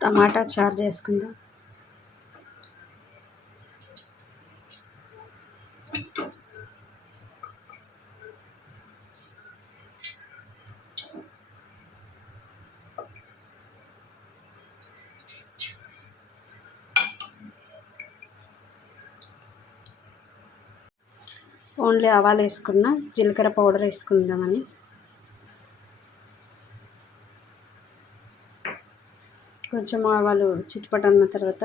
టమాటా చారు చేసుకుందాం. ఓన్లీ ఆవాలు వేసుకున్న జీలకర్ర పౌడర్ వేసుకుందామని. కొంచెం ఆవాలు చిట్పట అన్న తర్వాత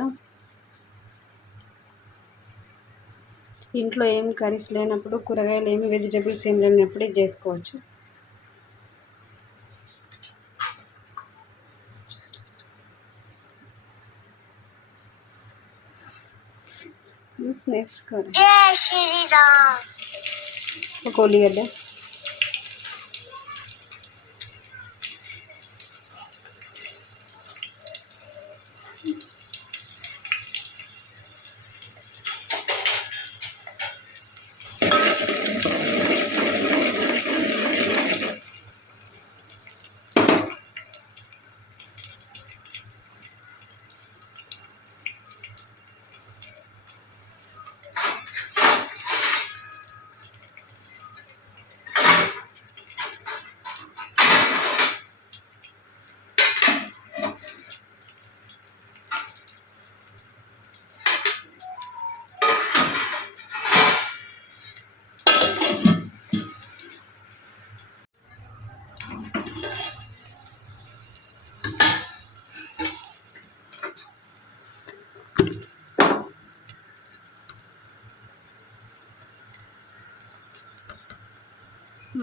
ఇంట్లో ఏం కర్రీస్ లేనప్పుడు కూరగాయలు ఏమి వెజిటేబుల్స్ ఏం లేనప్పుడు చేసుకోవచ్చు. చూసి నేర్చుకోవాలి. ఒక ఉల్లిగడ్డ.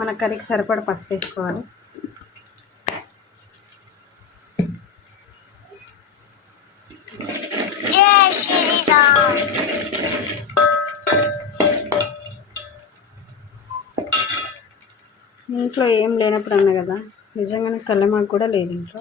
మన కర్రీకి సరిపడ పసుపు వేసుకోవాలి. ఇంట్లో ఏం లేనప్పుడు అన్నా కదా నిజంగానే కళ్ళమాకు కూడా లేదు ఇంట్లో.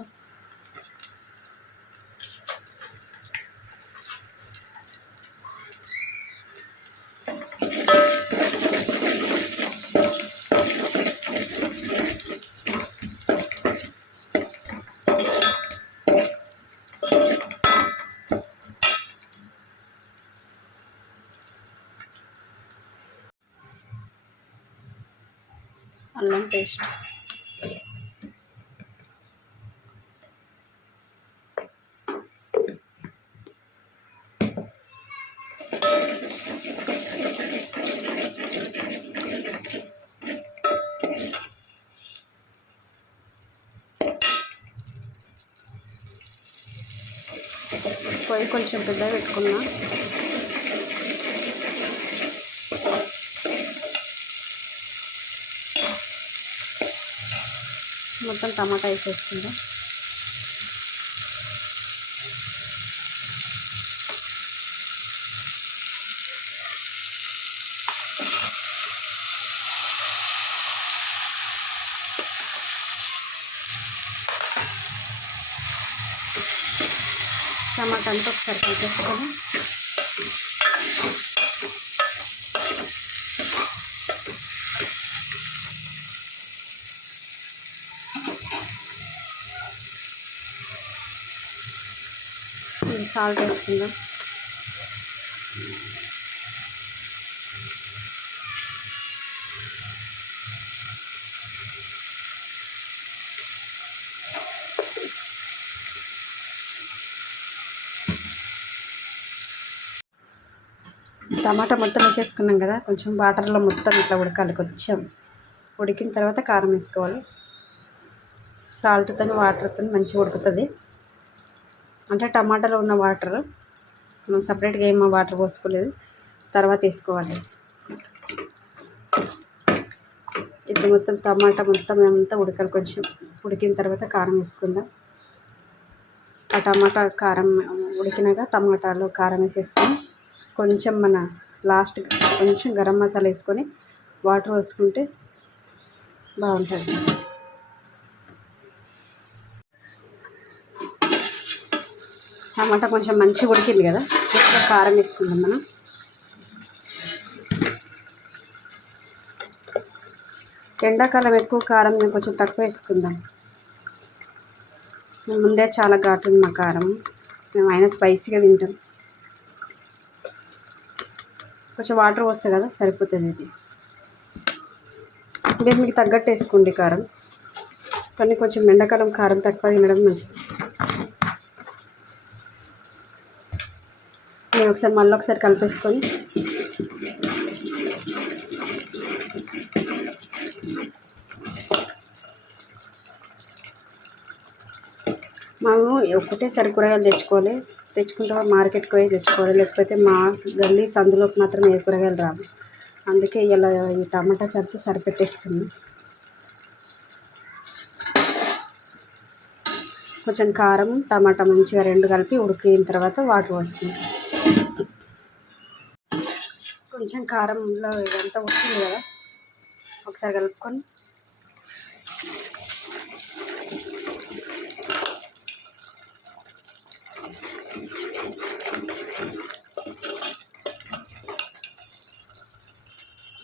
అల్లం పేస్ట్. పొయ్యి కొంచెం పెద్దగా పెట్టుకున్నా. మొత్తం టమాటా వేసేసుకుందాం టమాటా అంతా ఒకసారి కలిపేసుకొని సాల్ట్ వేసుకుందాం. టమాటా మొత్తం వేసేసుకున్నాం కదా కొంచెం వాటర్లో మొత్తం ఇట్లా ఉడకాలి కొంచెం. ఉడికిన తర్వాత కారం వేసుకోవాలి. సాల్ట్తో వాటర్తో మంచిగా ఉడుకుతుంది. అంటే టమాటాలో ఉన్న వాటర్ మనం సపరేట్గా ఏమో వాటర్ పోసుకోలేదు. తర్వాత వేసుకోవాలి. ఇప్పుడు మొత్తం టమాటా మొత్తం అంతా ఉడకాలి. కొంచెం ఉడికిన తర్వాత కారం వేసుకుందాం. ఆ టమాటా కారం ఉడికినాక టమాటాలో కారం వేసేసుకొని కొంచెం మన లాస్ట్ కొంచెం గరం మసాలా వేసుకొని వాటర్ పోసుకుంటే బాగుంటుంది. టమాటా కొంచెం మంచిగా ఉడికింది కదా? ఇప్పుడు కారం వేసుకుందాం మనం. ఎండాకాలం ఎక్కువ కారం నేను కొంచెం తక్కువ వేసుకుందాం. ముందే చాలా ఘాటు ఉంది మా కారం. మేము అయినా స్పైసీగా తింటాం. కొంచెం వాటర్ పోస్తే కదా సరిపోతుంది ఇది. మీరు మీకు తగ్గట్టు వేసుకోండి కారం. కానీ కొంచెం ఎండాకాలం కారం తక్కువ తినడం మంచిది. ఒకసారి మళ్ళీ ఒకసారి కలిపేసుకొని. మేము ఒక్కటేసారి కూరగాయలు తెచ్చుకోవాలి. తెచ్చుకుంటే మార్కెట్కి పోయి తెచ్చుకోవాలి. లేకపోతే మా గల్లీ సందులోకి మాత్రం ఏ కూరగాయలు రావు. అందుకే ఇలా ఈ టమాటా చదివితే సరిపెట్టేస్తుంది. కొంచెం కారం టమాటా మంచిగా రెండు కలిపి ఉడికిన తర్వాత వాటర్ పోసుకుంటాం. కొంచెం కారంలో ఇదంతా వస్తుంది కదా. ఒకసారి కలుపుకొని.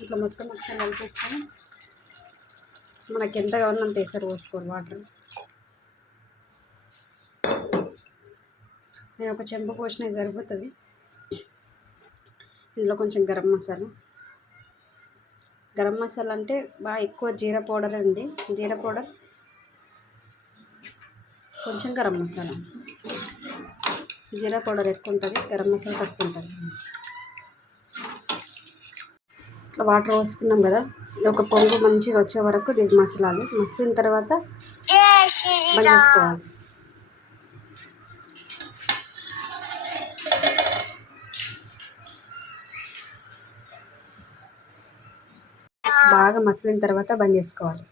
ఇట్లా మొత్తం ఒకసారి కలిపేస్తాను మనకి ఎంత కావాలంత వేసారు పోసుకోరు వాటర్. నేను ఒక చెంబు పోసిన సరిపోతుంది. ఇందులో కొంచెం గరం మసాలా. గరం మసాలా అంటే బాగా ఎక్కువ జీరా పౌడర్ ఉంది జీరా పౌడర్. కొంచెం గరం మసాలా. జీరా పౌడర్ ఎక్కువ ఉంటుంది గరం మసాలా తక్కువ ఉంటుంది. వాటర్ పోసుకున్నాం కదా ఇది ఒక పొంగు మంచిగా వచ్చే వరకు దీనికి మసలాలి. మసిలిన తర్వాత బంద్ చేసుకోవాలి బాగా మసిలిన తర్వాత బంద్ చేసుకోవాలి.